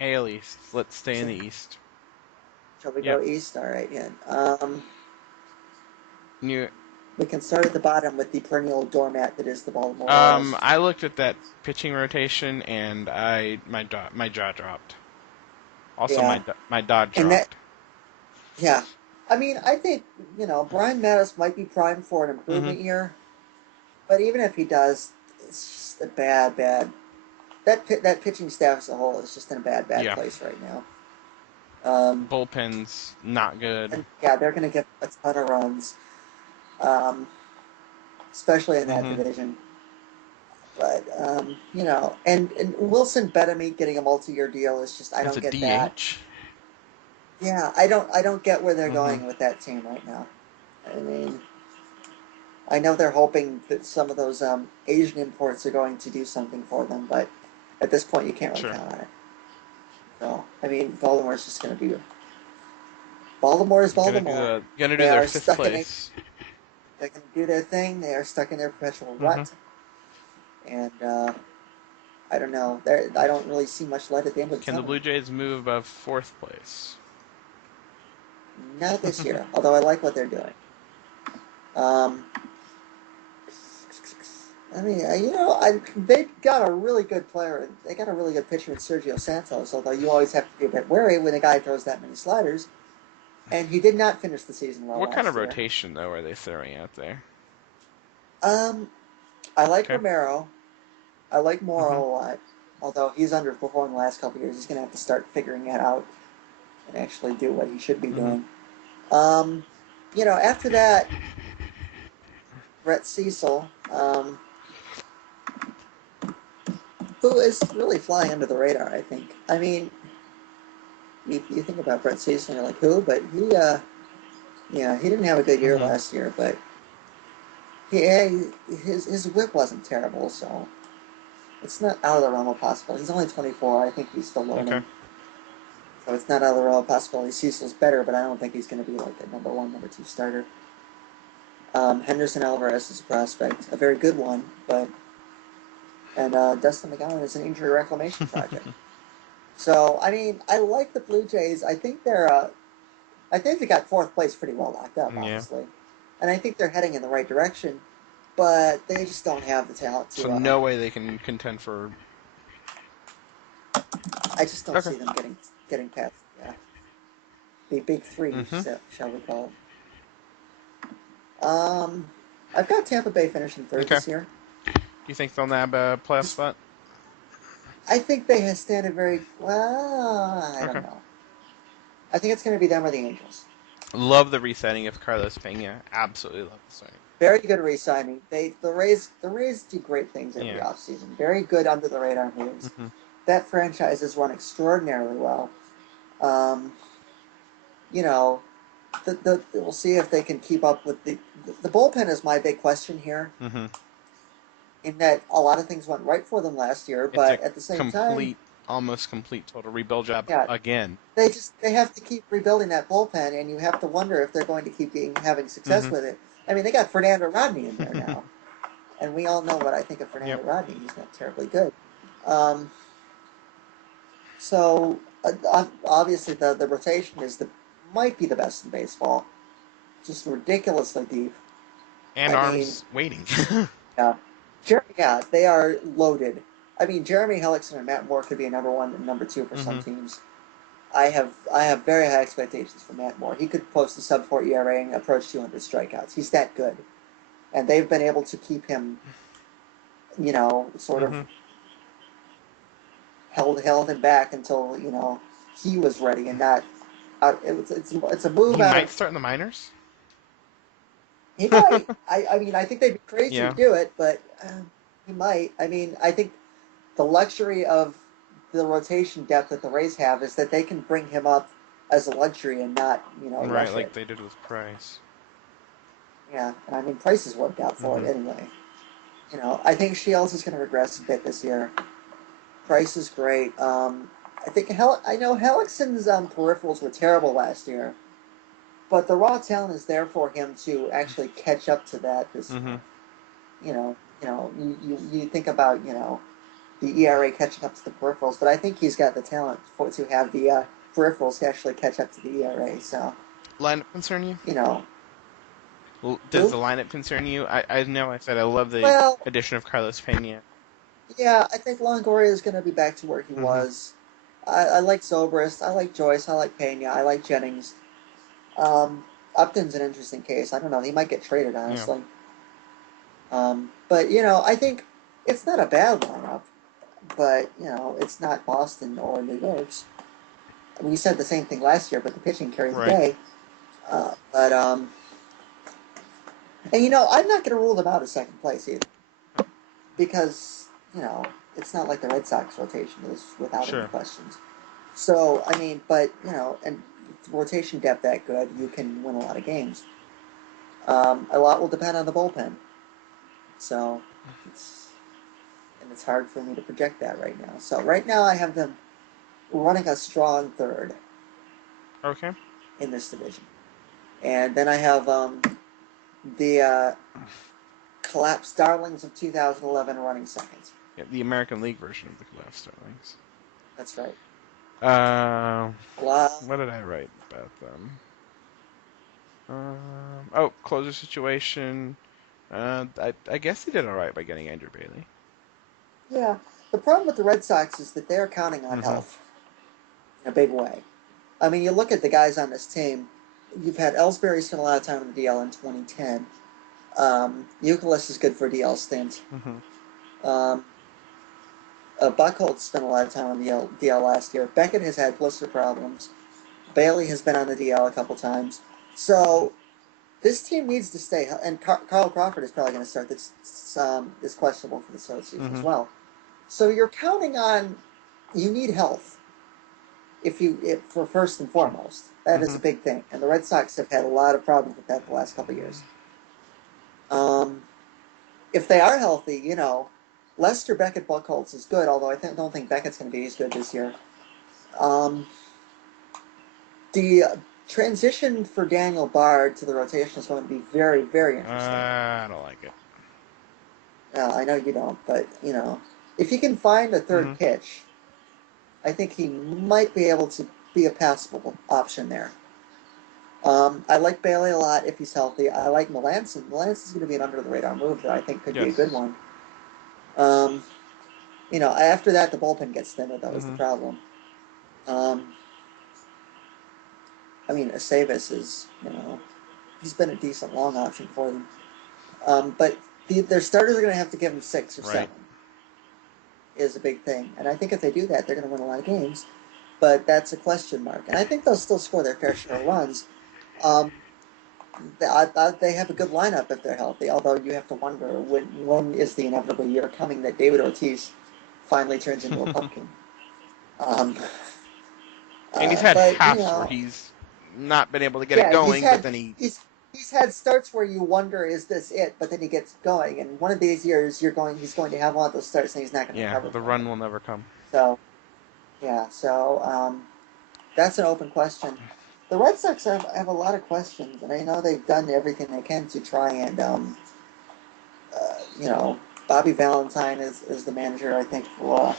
AL East. Let's stay in So, the East. shall we Yep. go east? All right, yeah. New. We can start at the bottom with the perennial doormat that is the Baltimore Orioles. I looked at that pitching rotation and my jaw dropped. Also, Yeah, my dog and that dropped. yeah. I mean, I think Brian Mattis might be primed for an Hmm. improvement year, but even if he does, it's just a bad. That pitching staff as a whole is just in a bad Yeah. place right now. Um, Bullpen's not good. and yeah, they're going to get a ton of runs, um, especially in that Hmm. division. But and Wilson Bettamy getting a multi-year deal is just I As a don't get that. DH. Yeah, I don't get where they're Hmm. going with that team right now. I mean, I know they're hoping that some of those Asian imports are going to do something for them, but at this point you can't really Sure. count on it. So I mean, Baltimore's just going to be Baltimore is Baltimore. Gonna do They their are fifth stuck in a place. They're going to do their thing. They are stuck in their perpetual Hmm. rut, and I don't know. I don't really see much light at the end of the Can the tunnel. Blue Jays move above fourth place? Not this year, although I like what they're doing. Um, I mean, they got a really good player. They got a really good pitcher in Sergio Santos. Although you always have to be a bit wary when a guy throws that many sliders. And he did not finish the season well What kind of last year. rotation though are they throwing out there? Um, I like Okay. Romero. I like Hmm. Morrow a lot. Although he's underperformed the last couple of years, he's going to have to start figuring that out and actually do what he should be Hmm. doing. Um, after that, Brett Cecil, who is really flying under the radar, I think. I mean, you think about Brett Cecil and you're like, who? But he didn't have a good year Hmm. last year, but yeah, his whip wasn't terrible, so it's not out of the realm of possibility. He's only 24. I think he's still Okay. learning, so it's not out of the realm of possibility. Cecil's better, but I don't think he's going to be like a number one, number two starter. Henderson Alvarez is a prospect, a very good one, but and Dustin McGowan is an injury reclamation project. So I mean, I like the Blue Jays. I think they got fourth place pretty well locked up, Yeah. honestly, and I think they're heading in the right direction. But they just don't have the talent So to. no way they can contend for. I just don't Okay. see them getting past the big three, Hmm. shall we call it? I've got Tampa Bay finishing third Okay. this year. Do you think they'll nab a playoff Just spot? I think they have stand a very well. I don't Okay. know. I think it's going to be them or the Angels. Love the resetting of Carlos Pena. Absolutely love the signing. Very good re-signing. The Rays do great things every Yeah. offseason. Very good under the radar moves. Hmm. That franchise has run extraordinarily well. Um, you know, we'll see if they can keep up with the bullpen is my big question here. Hmm. In that a lot of things went right for them last year, It's a but at the same time, complete, almost complete total rebuild job yeah, again. they have to keep rebuilding that bullpen, and you have to wonder if they're going to keep having success Hmm. with it. I mean, they got Fernando Rodney in there now, and we all know what I think of Yep. Fernando Rodney. He's not terribly good. Um, obviously the rotation might be the best in baseball. Just ridiculously deep. And I mean, arms waiting. yeah, yeah, they are loaded. I mean, Jeremy Hellickson and Matt Moore could be a number one and number two for some Hmm. teams. I have very high expectations for Matt Moore. He could post a sub 4 ERA and approach 200 strikeouts. He's that good, and they've been able to keep him, sort of Hmm. held him back until he was ready and not. It's a move He out might of start in the minors. he might. I mean I think they'd be crazy to Yeah. do it, but he might. I mean I think the luxury of the rotation depth that the Rays have is that they can bring him up as a luxury and not Right, rush like it. they did with Price. Yeah, and I mean Price has worked out for it Hmm. anyway. I think Shields is going to regress a bit this year. Price is great. I know Hellickson's peripherals were terrible last year, but the raw talent is there for him to actually catch up to that this year. Hmm. You think about the ERA catching up to the peripherals, but I think he's got the talent to have the peripherals actually catch up to the ERA. So, Lineup concern you? you know, Does who? the lineup concern you? I know I said I love the Well, addition of Carlos Pena. yeah, I think Longoria is going to be back to where he Mm-hmm. was. I like Zobrist. I like Joyce. I like Pena. I like Jennings. Um, Upton's an interesting case. I don't know. He might get traded, Yeah. honestly. But I think it's not a bad lineup. But it's not Boston or New York's. We said the same thing last year, but the pitching carried the Right. day. But and I'm not going to rule them out of second place either, because it's not like the Red Sox rotation is without any Sure. questions. So I mean, but and rotation depth that good, you can win a lot of games. A lot will depend on the bullpen. So it's it's hard for me to project that right now. So right now I have them running a strong third Okay. in this division, and then I have the collapsed darlings of 2011 running second. Yeah, the American League version of the Collapse Starlings. That's right. Uh, Blah. what did I write about them? Oh, closer situation. I guess he did all right by getting Andrew Bailey. Yeah. The problem with the Red Sox is that they're counting on Mm-hmm. health in a big way. I mean, you look at the guys on this team. You've had Ellsbury spend a lot of time in the DL in 2010. Euclid is good for a DL stint. Mm-hmm. Um, Buckholz spent a lot of time on the DL last year. Beckett has had blister problems. Bailey has been on the DL a couple times. So this team needs to stay. And Carl Crawford is probably going to start. This questionable for the start of the season Mm-hmm. as well. So you're counting on. You need health if for first and foremost. That is Mm-hmm. a big thing. And the Red Sox have had a lot of problems with that the last couple of years. If they are healthy, Lester Beckett Buckholz is good, although don't think Beckett's going to be as good this year. Um, the transition for Daniel Bard to the rotation is going to be very, very interesting. I don't like it. I know you don't, but if he can find a Mm-hmm. third pitch, I think he might be able to be a passable option there. I like Bailey a lot if he's healthy. I like Melanson. Melanson is going to be an under the radar move that I think could be a good Yes. one. Um, after that, the bullpen gets thinner, though, is the Mm-hmm. problem. Um, I mean, Aceves is, he's been a decent long option for them. But their starters are going to have to give them 6 or Right. 7, is a big thing. And I think if they do that, they're going to win a lot of games. But that's a question mark. And I think they'll still score their fair share of runs. Um, they have a good lineup if they're healthy, although you have to wonder when is the inevitable year coming that David Ortiz finally turns into a pumpkin. Um, And he's had but halves where he's not been able to get it yeah, going, but then he, he's had starts where you wonder, is this it? But then he gets going, and one of these years he's going to have one of those starts, and he's not going to yeah, recover the from run it. will never come. So yeah, that's an open question. The Red Sox have a lot of questions, and I know they've done everything they can to try and you know, Bobby Valentine is the manager. I think will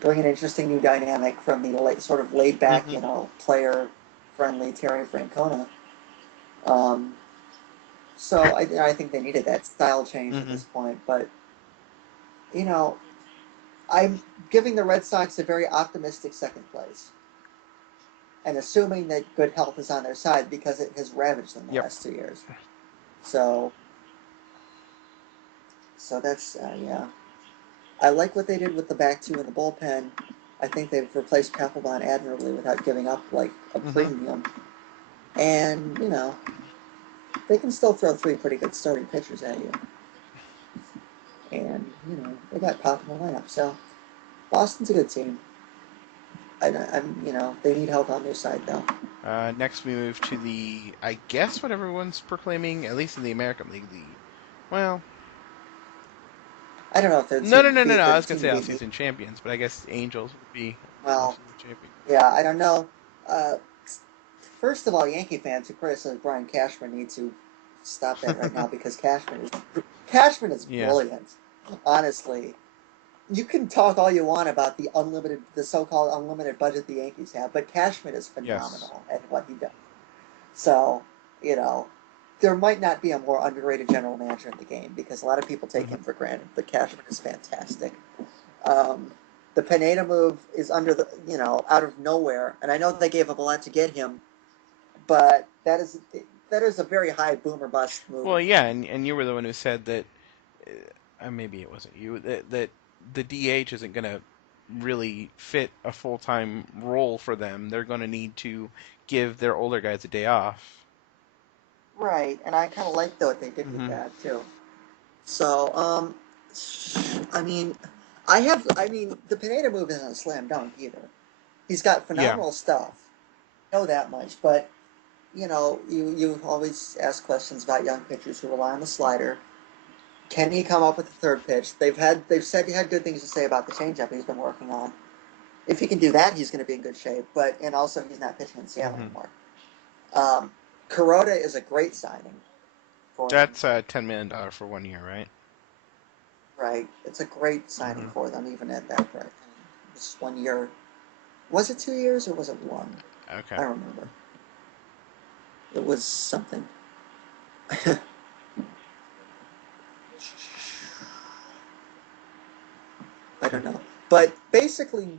bring an interesting new dynamic from the sort of laid back, Mm-hmm. player friendly Terry Francona. Um, so I think they needed that style change at Mm-hmm. this point. But you know, I'm giving the Red Sox a very optimistic second place, and assuming that good health is on their side because it has ravaged them the Yep. last 2 years. So that's yeah. I like what they did with the back two in the bullpen. I think they've replaced Papelbon admirably without giving up like a Mm-hmm. premium. And they can still throw 3 pretty good starting pitchers at you. And they got pop in the lineup. So Boston's a good team. They need help on their side though. Next, we move to I guess what everyone's proclaiming, at least in the American League, well, I don't know if they're no, no, no, no, the no. I was gonna team say to beat. off-season champions, but I guess Angels would be Well, off-season champions. yeah, I don't know. Uh, First of all, Yankee fans who criticize Brian Cashman need to stop that right now because Cashman is Yeah. brilliant. Honestly, you can talk all you want about the so-called unlimited budget the Yankees have, but Cashman is Yes. phenomenal at what he does. So, you know, there might not be a more underrated general manager in the game because a lot of people take Hmm. him for granted, but Cashman is fantastic. Um, the Pineda move is out of nowhere, and I know they gave up a lot to get him, but that is a very high boomer bust Well, move. yeah, and you were the one who said that. Maybe it wasn't you. That the DH isn't going to really fit a full time role for them. They're going to need to give their older guys a day off. Right, and I kind of like what they did with Hmm. that too. So, I mean, the Pineda move isn't a slam dunk either. He's got Yeah. phenomenal stuff. I know that much, but you always ask questions about young pitchers who rely on the slider. Can he come up with the third pitch? They've said he had good things to say about the changeup he's been working on. If he can do that, he's going to be in good shape. And also he's not pitching in Seattle Hmm. anymore. Um, Kuroda is a great signing for them. That's $10 million for 1 year, right? Right, it's a great signing Hmm. for them, even at that price. This 1 year, was it 2 years or was it one? Okay. I don't remember. It was something. I don't know. But basically,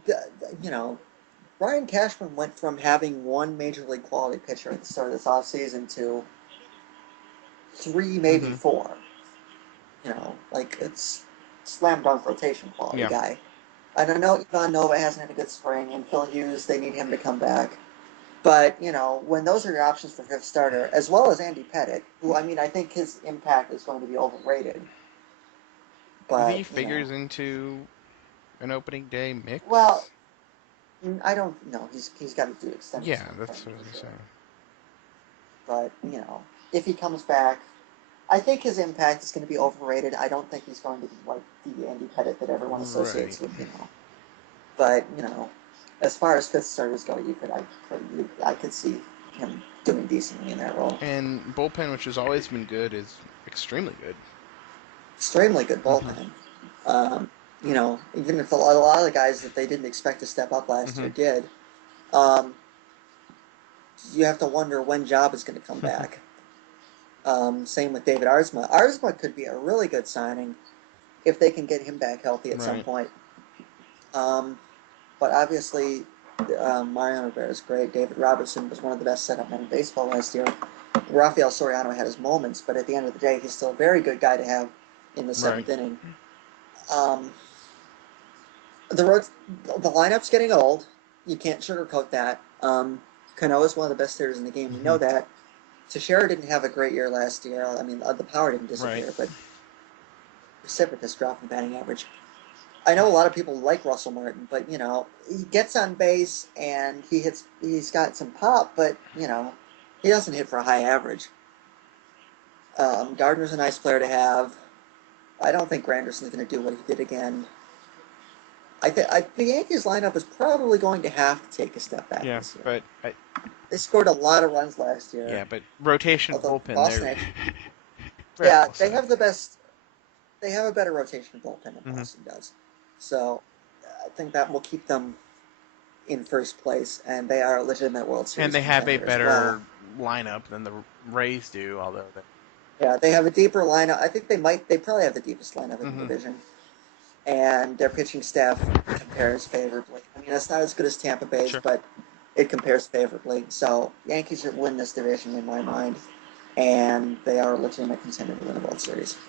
Brian Cashman went from having one major league quality pitcher at the start of this offseason to three, maybe Hmm. four. Like it's slam dunk rotation quality Yeah. guy. I don't know Ivan Nova hasn't had a good spring, and Phil Hughes, they need him to come back. But, when those are your options for fifth starter, as well as Andy Pettit, who, I think his impact is going to be overrated. Do you think But, he figures into an opening day well, mix? I don't know. He's got to do extended Yeah, spring that's training what I was for gonna sure. say. But, if he comes back, I think his impact is going to be overrated. I don't think he's going to be like the Andy Pettit that everyone Right. associates with, But, as far as fifth starters go, I could see him doing decently in that role. And bullpen, which has always been good, is extremely good. Extremely good Hmm. bullpen. Even if a lot of the guys that they didn't expect to step up last year Hmm. did, um, you have to wonder when Job is going to come back. Same with David Arzma. Arzma could be a really good signing if they can get him back healthy at some Right. point. Um, but obviously, Mariano Rivera is great. David Robertson was one of the best setup men in baseball last year. Rafael Soriano had his moments, but at the end of the day, he's still a very good guy to have in the Right. seventh inning. Um, the road, the lineup's getting old. You can't sugarcoat that. Cano is one of the best hitters in the game. We Hmm. know that. Teixeira didn't have a great year last year. The power didn't Right. disappear, but precipitous drop in batting average. I know a lot of people like Russell Martin, but he gets on base and he hits. He's got some pop, but he doesn't hit for a high average. Gardner's a nice player to have. I don't think Granderson's going to do what he did again. The Yankees lineup is probably going to have to take a step back Yeah, this year. but They scored a lot of runs last year. yeah, but rotation Although bullpen, Boston they're actually, very yeah, well they set up. have the best. They have a better rotation bullpen than Hmm. Boston does. So I think that will keep them in first place, and they are a legitimate World And Series they have a contender as well. better lineup than the Rays do, although they. Yeah, they have a deeper lineup. I think they probably have the deepest lineup in the Hmm. division, and their pitching staff compares favorably. It's not as good as Tampa Bay's, Sure. but it compares favorably. So Yankees should win this division in my mind, and they are a legitimate contender to win the World Series.